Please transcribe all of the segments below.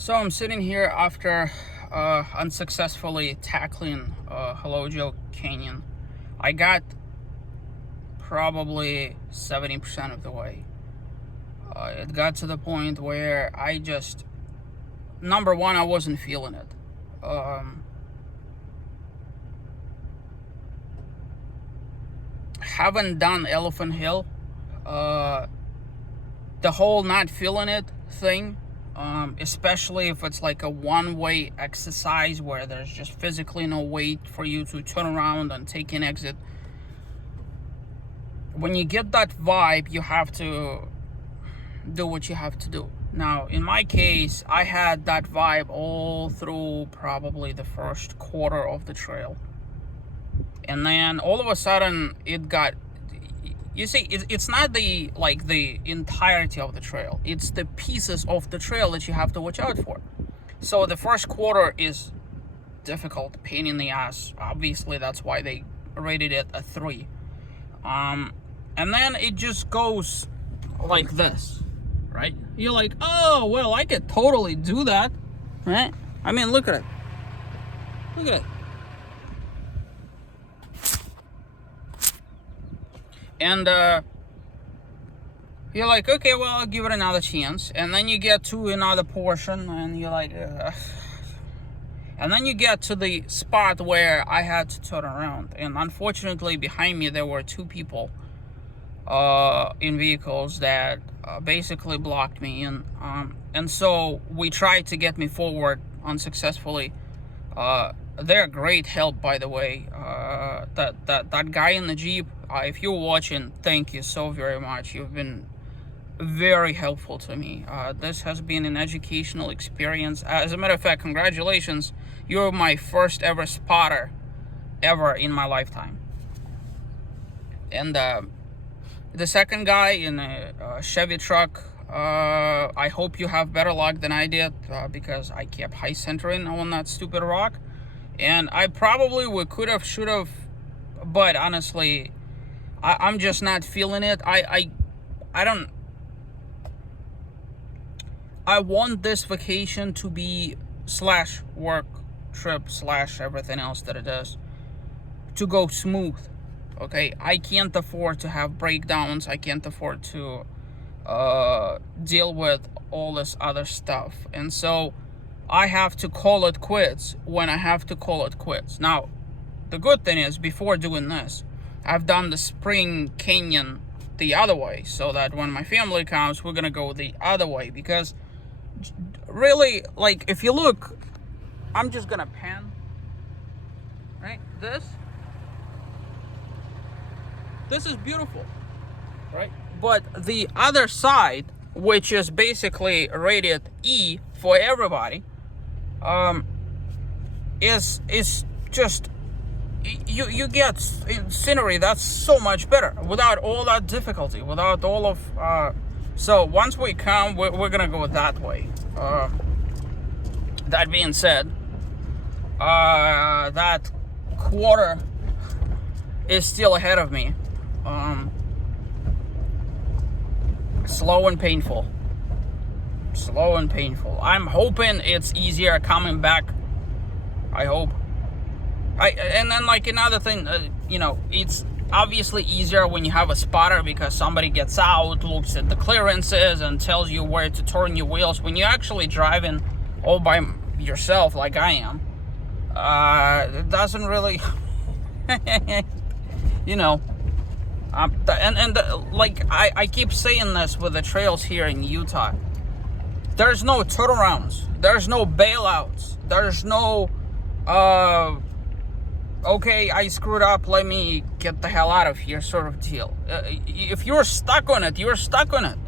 So I'm sitting here after unsuccessfully tackling Holojo Canyon. I got probably 70% of the way. It got to the point where I just, number one, I wasn't feeling it. Haven't done Elephant Hill. The whole not feeling it thing, especially if it's like a one-way exercise where there's just physically no way for you to turn around and take an exit. When you get that vibe, you have to do what you have to do. Now, in my case, I had that vibe all through probably the first quarter of the trail. And then all of a sudden it got, you see, it's not the entirety of the trail. It's the pieces of the trail that you have to watch out for. So the first quarter is difficult, pain in the ass. Obviously, that's why they rated it a 3. And then it just goes like this, right? You're like, oh, well, I could totally do that, right? I mean, look at it. Look at it. And you're like, okay, well, I'll give it another chance. And then you get to another portion, and you're like, and then you get to the spot where I had to turn around. And unfortunately, behind me, there were 2 people in vehicles that basically blocked me in. And so we tried to get me forward unsuccessfully. They're great help, by the way. That guy in the Jeep, if you're watching, thank you so very much. You've been very helpful to me. This has been an educational experience. As a matter of fact, congratulations. You're my first ever spotter ever in my lifetime. And the second guy in a Chevy truck, I hope you have better luck than I did, because I kept high centering on that stupid rock. And I probably could have, should have, but honestly, I'm just not feeling it. I want this vacation to be / work trip / everything else that it is to go smooth. Okay, I can't afford to have breakdowns. I can't afford to deal with all this other stuff. And so I have to call it quits when I have to call it quits. Now, the good thing is, before doing this, I've done the Spring Canyon the other way, so that when my family comes, we're gonna go the other way. Because really, like, if you look, I'm just gonna pan, right? This is beautiful, right? But the other side, which is basically rated E for everybody, is just, you get scenery that's so much better without all that difficulty, without all of so once we come, we're gonna go that way. That being said, that quarter is still ahead of me. Slow and painful. I'm hoping it's easier coming back. I hope. And then, like, another thing, it's obviously easier when you have a spotter, because somebody gets out, looks at the clearances, and tells you where to turn your wheels. When you're actually driving all by yourself, like I am, it doesn't really, I keep saying this with the trails here in Utah. There's no turnarounds. There's no bailouts. There's no, okay, I screwed up, let me get the hell out of here sort of deal. If you're stuck on it, you're stuck on it.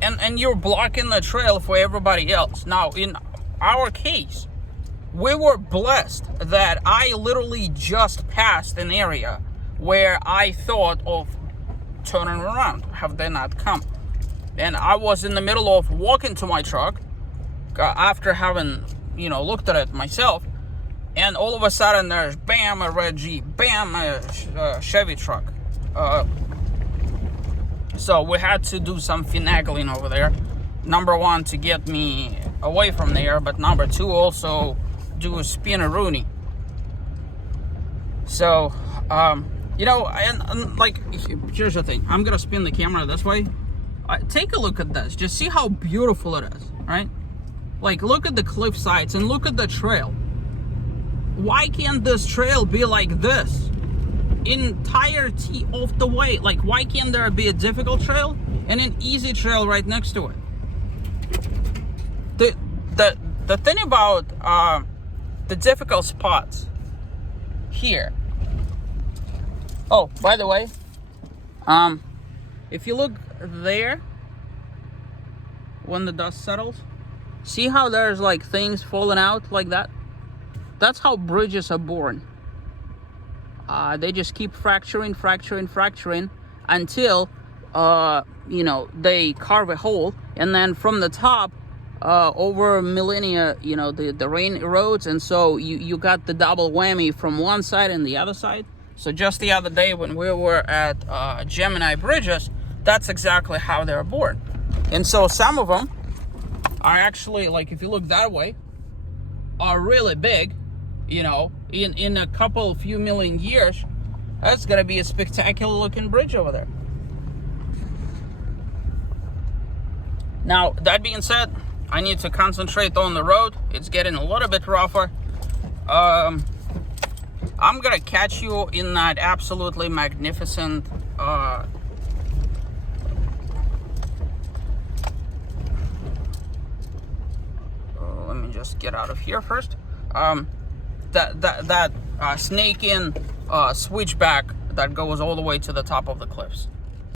And you're blocking the trail for everybody else. Now, in our case, we were blessed that I literally just passed an area where I thought of turning around, have they not come. And I was in the middle of walking to my truck after having, looked at it myself. And all of a sudden there's bam, a red Jeep, bam, a Chevy truck. So we had to do some finagling over there. Number one, to get me away from there, but number two, also do a spin-a-rooney. So, you know, and like, here's the thing. I'm gonna spin the camera this way. Take a look at this. Just see how beautiful it is, right? Like, look at the cliff sides and look at the trail. Why can't this trail be like this entirety of the way? Like, why can't there be a difficult trail and an easy trail right next to it? The thing about the difficult spots here. Oh, by the way, if you look there, when the dust settles, see how there's like things falling out like that? That's how bridges are born. They just keep fracturing until, you know, they carve a hole, and then from the top, over millennia, you know, the rain erodes, and so you got the double whammy from one side and the other side. So just the other day when we were at Gemini Bridges, that's exactly how they're born. And so some of them are actually, like, if you look that way, are really big. You know, in a few million years, that's gonna be a spectacular looking bridge over there. Now, that being said, I need to concentrate on the road. It's getting a little bit rougher. I'm gonna catch you in that absolutely magnificent let me just get out of here first. That snake in switchback that goes all the way to the top of the cliffs.